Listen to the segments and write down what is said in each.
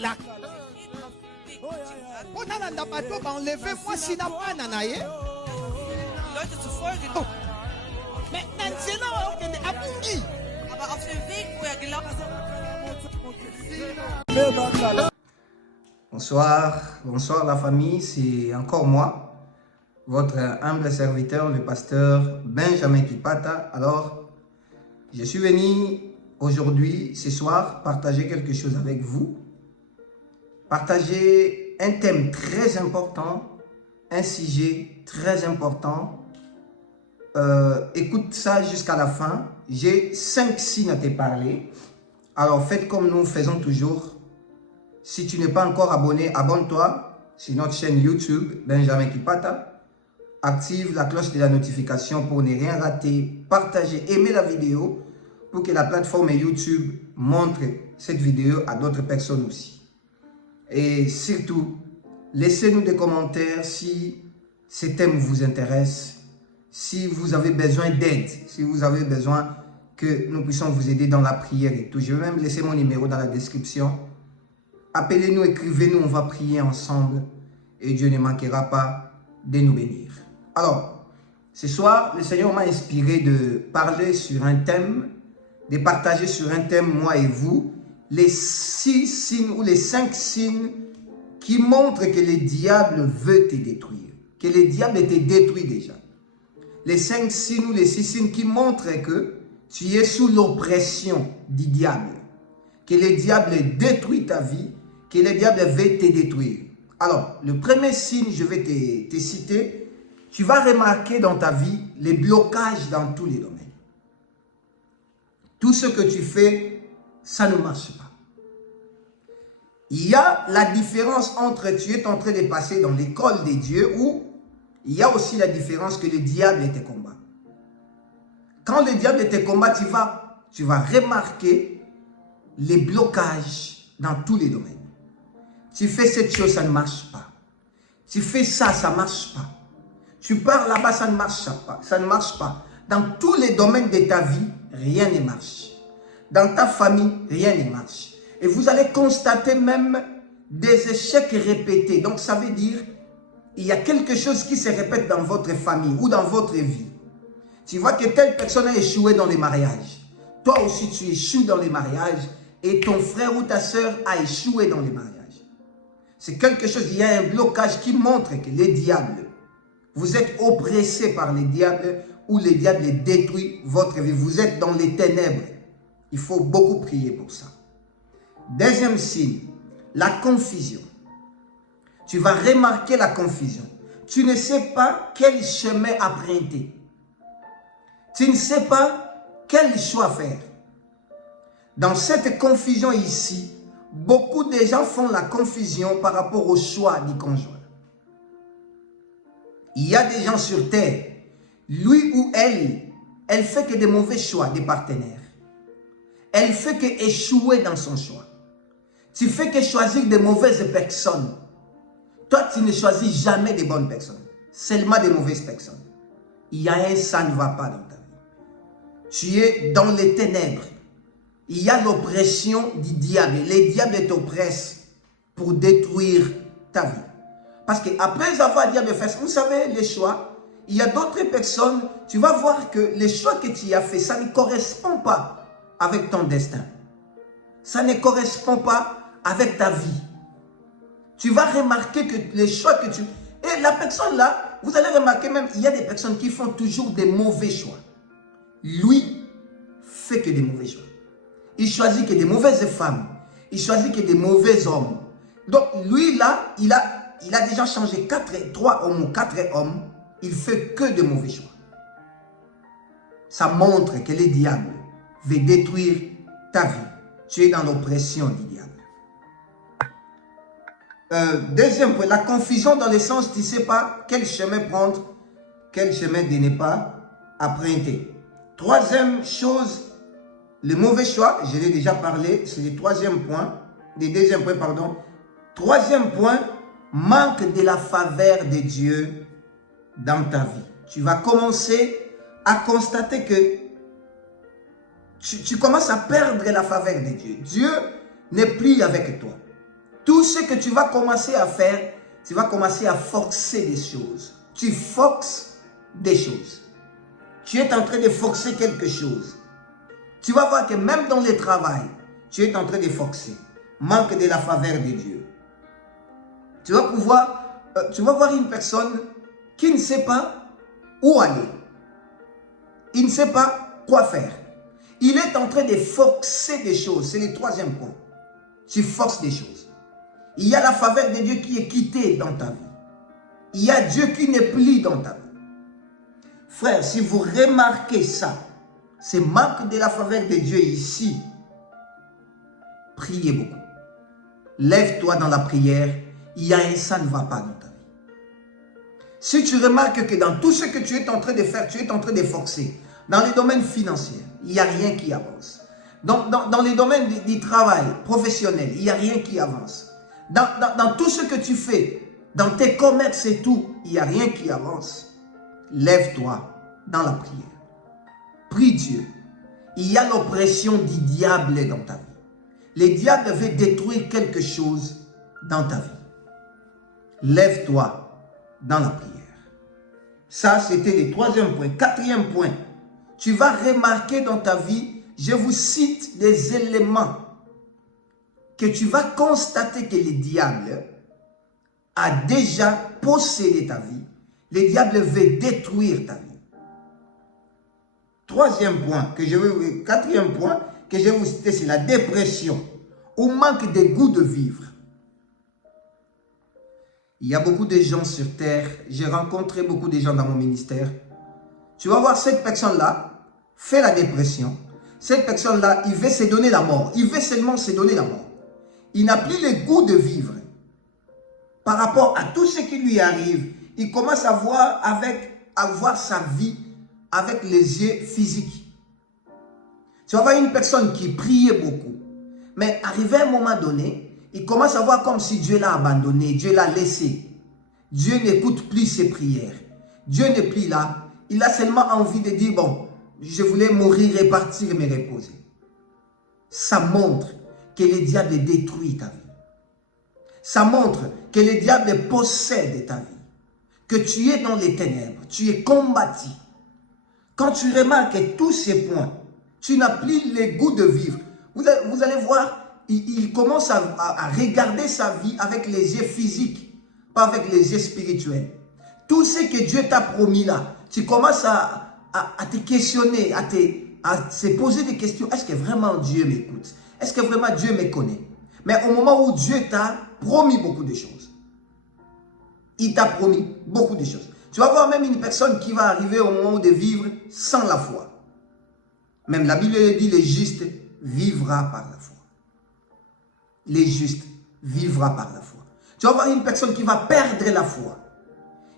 la enlevez-moi si n'a pas nanaye. Leute zu folgen. Mais Nansena a abungi. Aber auf dem Weg, wo er gelaufen ist. Bonsoir la famille, c'est encore moi, votre humble serviteur, le pasteur Benjamin Kipata. Alors, je suis venu aujourd'hui, ce soir, partager quelque chose avec vous. Partager un thème très important, un sujet très important. Écoute ça jusqu'à la fin. J'ai 5 signes à te parler. Alors, faites comme nous faisons toujours. Si tu n'es pas encore abonné, abonne-toi sur notre chaîne YouTube, Benjamin Kipata. Active la cloche de la notification pour ne rien rater. Partagez, aimez la vidéo pour que la plateforme YouTube montre cette vidéo à d'autres personnes aussi. Et surtout, laissez-nous des commentaires si ce thème vous intéresse, si vous avez besoin d'aide, si vous avez besoin que nous puissions vous aider dans la prière et tout. Je vais même laisser mon numéro dans la description. Appelez-nous, écrivez-nous, on va prier ensemble et Dieu ne manquera pas de nous bénir. Alors, ce soir, le Seigneur m'a inspiré de parler sur un thème, de partager sur un thème, moi et vous, les 6 signes ou les 5 signes qui montrent que le diable veut te détruire, que le diable te détruit déjà. Les 5 signes ou les 6 signes qui montrent que tu es sous l'oppression du diable, que le diable détruit ta vie, que le diable veut te détruire. Alors, le premier signe, je vais te citer, tu vas remarquer dans ta vie les blocages dans tous les domaines. Tout ce que tu fais, ça ne marche pas. Il y a la différence entre tu es en train de passer dans l'école de Dieu ou il y a aussi la différence que le diable te combat. Quand le diable te combat, tu vas remarquer les blocages dans tous les domaines. Tu fais cette chose, ça ne marche pas. Tu fais ça, ça ne marche pas. Tu pars là-bas, ça ne marche pas. Ça ne marche pas. Dans tous les domaines de ta vie, rien ne marche. Dans ta famille, rien ne marche. Et vous allez constater même des échecs répétés. Donc ça veut dire, il y a quelque chose qui se répète dans votre famille ou dans votre vie. Tu vois que telle personne a échoué dans les mariages. Toi aussi, tu échoues dans les mariages et ton frère ou ta soeur a échoué dans les mariages. C'est quelque chose, il y a un blocage qui montre que les diables, vous êtes oppressés par les diables ou les diables détruisent votre vie. Vous êtes dans les ténèbres. Il faut beaucoup prier pour ça. Deuxième signe, la confusion. Tu vas remarquer la confusion. Tu ne sais pas quel chemin emprunter. Tu ne sais pas quel choix faire. Dans cette confusion ici, beaucoup de gens font la confusion par rapport au choix du conjoint. Il y a des gens sur terre, lui ou elle fait que des mauvais choix des partenaires. Elle fait que échouer dans son choix. Tu fais que choisir de mauvaises personnes. Toi, tu ne choisis jamais de bonnes personnes. Seulement de mauvaises personnes. Il y a un ça ne va pas dans ta vie. Tu es dans les ténèbres. Il y a l'oppression du diable. Les diables t'oppressent pour détruire ta vie. Parce qu'après avoir dit de faire, vous savez, les choix, il y a d'autres personnes, tu vas voir que les choix que tu as fait, ça ne correspond pas avec ton destin. Ça ne correspond pas avec ta vie. Tu vas remarquer que les choix que tu... Et la personne là, vous allez remarquer même, il y a des personnes qui font toujours des mauvais choix. Lui fait que des mauvais choix. Il choisit que des mauvaises femmes. Il choisit que des mauvais hommes. Donc lui là, il a déjà changé 3 hommes ou 4 hommes. Il fait que de mauvais choix. Ça montre que le diable veut détruire ta vie. Tu es dans l'oppression du diable. Deuxième point, la confusion dans le sens, tu ne sais pas quel chemin prendre, quel chemin de ne pas emprunter. Troisième chose, le mauvais choix, je l'ai déjà parlé, c'est le troisième point, le deuxième point, pardon. Troisième point, manque de la faveur de Dieu dans ta vie. Tu vas commencer à constater que tu commences à perdre la faveur de Dieu. Dieu n'est plus avec toi. tout ce que tu vas commencer à faire, tu vas commencer à forcer des choses. Tu forces des choses. Tu es en train de forcer quelque chose. Tu vas voir que même dans le travail, tu es en train de forcer. Manque de la faveur de Dieu. Tu vas voir une personne qui ne sait pas où aller. Il ne sait pas quoi faire. Il est en train de forcer des choses. C'est le troisième point. Tu forces des choses. Il y a la faveur de Dieu qui est quittée dans ta vie. Il y a Dieu qui n'est plus dans ta vie. Frère, si vous remarquez ça, ce manque de la faveur de Dieu ici, priez beaucoup. Lève-toi dans la prière. Il y a un ça ne va pas dans ta vie. Si tu remarques que dans tout ce que tu es en train de faire, tu es en train de forcer, dans les domaines financiers, il n'y a rien qui avance. Dans les domaines du travail professionnel, il n'y a rien qui avance. Dans tout ce que tu fais, dans tes commerces et tout, il n'y a rien qui avance. Lève-toi dans la prière. Prie Dieu. Il y a l'oppression du diable dans ta vie. Le diable veut détruire quelque chose dans ta vie. Lève-toi dans la prière. Ça, c'était le troisième point. Quatrième point. Tu vas remarquer dans ta vie, je vous cite des éléments que tu vas constater que le diable a déjà possédé ta vie. Le diable veut détruire ta vie. Quatrième point que je vais vous citer, c'est la dépression ou manque de goût de vivre. Il y a beaucoup de gens sur terre. J'ai rencontré beaucoup de gens dans mon ministère. Tu vas voir cette personne-là fait la dépression. Cette personne-là, il veut se donner la mort. Il veut seulement se donner la mort. Il n'a plus le goût de vivre. Par rapport à tout ce qui lui arrive, il commence à voir sa vie avec les yeux physiques. Tu vas voir une personne qui priait beaucoup. Mais arrivé à un moment donné, il commence à voir comme si Dieu l'a abandonné, Dieu l'a laissé. Dieu n'écoute plus ses prières. Dieu n'est plus là. Il a seulement envie de dire, bon, je voulais mourir et partir me reposer. Ça montre que le diable détruit ta vie. Ça montre que le diable possède ta vie. Que tu es dans les ténèbres, tu es combattu. Quand tu remarques tous ces points, tu n'as plus le goût de vivre. Vous allez voir, il commence à regarder sa vie avec les yeux physiques, pas avec les yeux spirituels. Tout ce que Dieu t'a promis là, tu commences à te questionner, à se poser des questions. Est-ce que vraiment Dieu m'écoute? Est-ce que vraiment Dieu me connaît? Mais au moment où Dieu t'a promis beaucoup de choses, il t'a promis beaucoup de choses. Tu vas voir même une personne qui va arriver au moment de vivre sans la foi. Même la Bible dit, le juste vivra par la foi. Le juste vivra par la foi. Tu vas voir une personne qui va perdre la foi.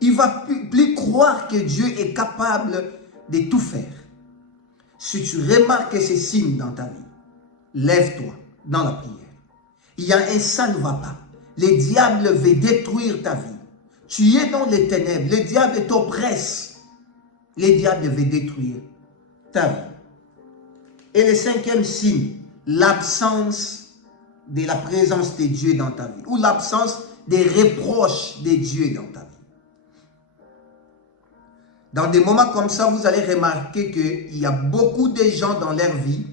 Il ne va plus croire que Dieu est capable de tout faire. Si tu remarques ces signes dans ta vie, lève-toi dans la prière. Il y a un ça ne va pas. Le diable veut détruire ta vie. Tu es dans les ténèbres. Le diable t'oppresse. Le diable veut détruire ta vie. Et le cinquième signe, l'absence de la présence de Dieu dans ta vie. Ou l'absence des reproches de Dieu dans ta vie. Dans des moments comme ça, vous allez remarquer qu'il y a beaucoup de gens dans leur vie,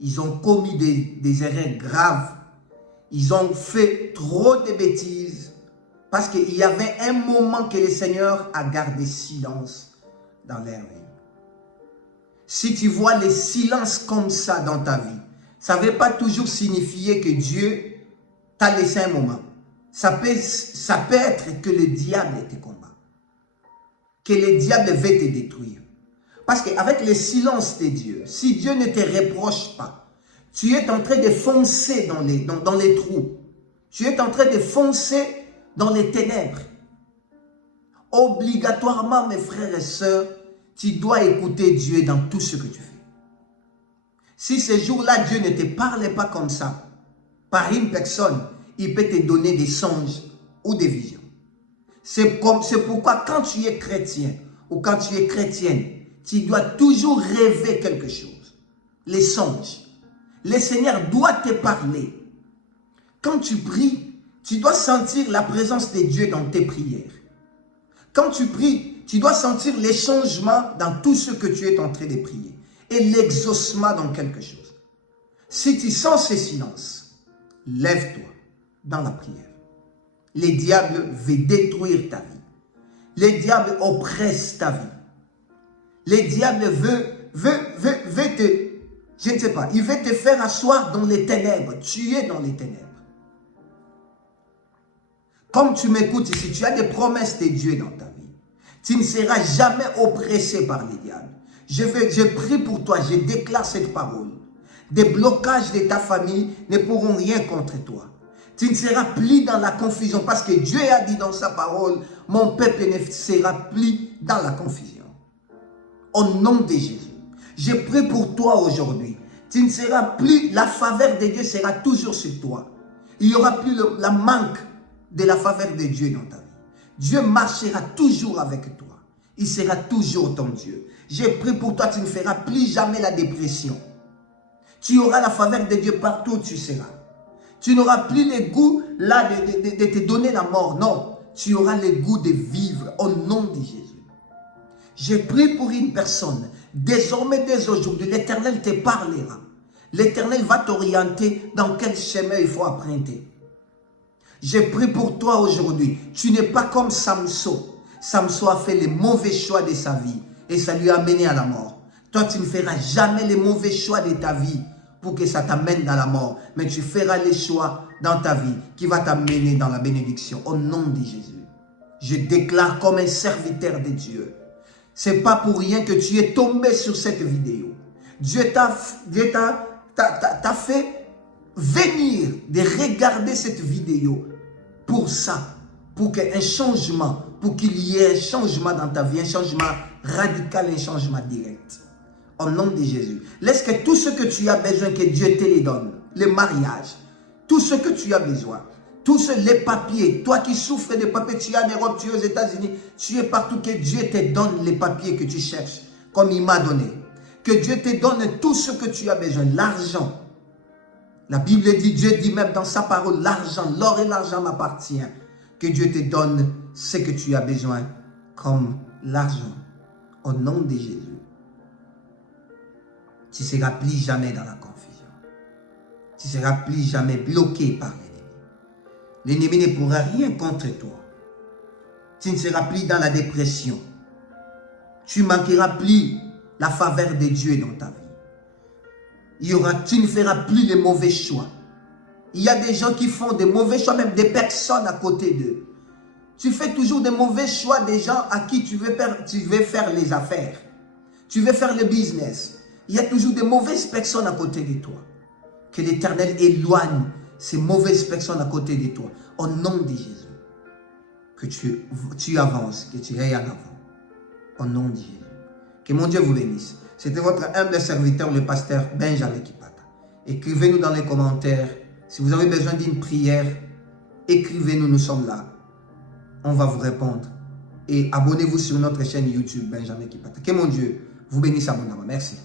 ils ont commis des erreurs graves. Ils ont fait trop de bêtises parce qu'il y avait un moment que le Seigneur a gardé silence dans leur vie. Si tu vois le silence comme ça dans ta vie, ça ne veut pas toujours signifier que Dieu t'a laissé un moment. Ça peut être que le diable te combat. Que le diable veut te détruire. Parce qu'avec le silence de Dieu, si Dieu ne te reproche pas, tu es en train de foncer dans les trous. Tu es en train de foncer dans les ténèbres. Obligatoirement, mes frères et sœurs, tu dois écouter Dieu dans tout ce que tu fais. Si ce jour-là, Dieu ne te parle pas comme ça, par une personne, il peut te donner des songes ou des visions. C'est pourquoi quand tu es chrétien ou quand tu es chrétienne, tu dois toujours rêver quelque chose. Les songes. Le Seigneur doit te parler. Quand tu pries, Tu dois sentir la présence de Dieu dans tes prières. Quand tu pries, tu dois sentir les changements dans tout ce que tu es en train de prier. Et l'exaucement dans quelque chose. Si tu sens ce silence, lève-toi dans la prière. Les diables veulent détruire ta vie. Les diables oppressent ta vie. Les diables veulent te, je ne sais pas, ils veulent te faire asseoir dans les ténèbres, tuer dans les ténèbres. Comme tu m'écoutes ici, tu as des promesses de Dieu dans ta vie. Tu ne seras jamais oppressé par les diables. Je prie pour toi, je déclare cette parole. Des blocages de ta famille ne pourront rien contre toi. Tu ne seras plus dans la confusion parce que Dieu a dit dans sa parole, mon peuple ne sera plus dans la confusion. Au nom de Jésus, je prie pour toi aujourd'hui. Tu ne seras plus, la faveur de Dieu sera toujours sur toi. Il n'y aura plus la manque de la faveur de Dieu dans ta vie. Dieu marchera toujours avec toi. Il sera toujours ton Dieu. Je prie pour toi, tu ne feras plus jamais la dépression. Tu auras la faveur de Dieu partout où tu seras. Tu n'auras plus le goût là de te donner la mort. Non, tu auras le goût de vivre au nom de Jésus. Je prie pour une personne. Désormais, dès aujourd'hui, l'Éternel te parlera. L'Éternel va t'orienter dans quel chemin il faut emprunter. Je prie pour toi aujourd'hui. Tu n'es pas comme Samson. Samson a fait les mauvais choix de sa vie et ça lui a mené à la mort. Toi, tu ne feras jamais les mauvais choix de ta vie pour que ça t'amène dans la mort. Mais tu feras les choix dans ta vie qui va t'amener dans la bénédiction. Au nom de Jésus. Je déclare comme un serviteur de Dieu. Ce n'est pas pour rien que tu es tombé sur cette vidéo. Dieu t'a fait venir de regarder cette vidéo pour ça. Pour qu'il y ait un changement. Pour qu'il y ait un changement dans ta vie. Un changement radical, un changement direct. Au nom de Jésus. Laisse que tout ce que tu as besoin, que Dieu te les donne. Le mariage. Tout ce que tu as besoin. Tous les papiers. Toi qui souffres des papiers, tu es en Europe, tu es aux États-Unis. Tu es partout. Que Dieu te donne les papiers que tu cherches. Comme il m'a donné. Que Dieu te donne tout ce que tu as besoin. L'argent. La Bible dit, Dieu dit même dans sa parole, l'argent, l'or et l'argent m'appartient. Que Dieu te donne ce que tu as besoin comme l'argent. Au nom de Jésus. Tu ne seras plus jamais dans la confusion. Tu ne seras plus jamais bloqué par l'ennemi. L'ennemi ne pourra rien contre toi. Tu ne seras plus dans la dépression. Tu ne manqueras plus la faveur de Dieu dans ta vie. Tu ne feras plus les mauvais choix. Il y a des gens qui font des mauvais choix, même des personnes à côté d'eux. Tu fais toujours des mauvais choix des gens à qui tu veux faire les affaires. Tu veux faire le business. Il y a toujours des mauvaises personnes à côté de toi. Que l'Éternel éloigne ces mauvaises personnes à côté de toi. Au nom de Jésus. Que tu avances, que tu ailles en avant. Au nom de Jésus. Que mon Dieu vous bénisse. C'était votre humble serviteur, le pasteur Benjamin Kipata. Écrivez-nous dans les commentaires. Si vous avez besoin d'une prière, écrivez-nous, nous sommes là. On va vous répondre. Et abonnez-vous sur notre chaîne YouTube Benjamin Kipata. Que mon Dieu vous bénisse abondamment. Merci.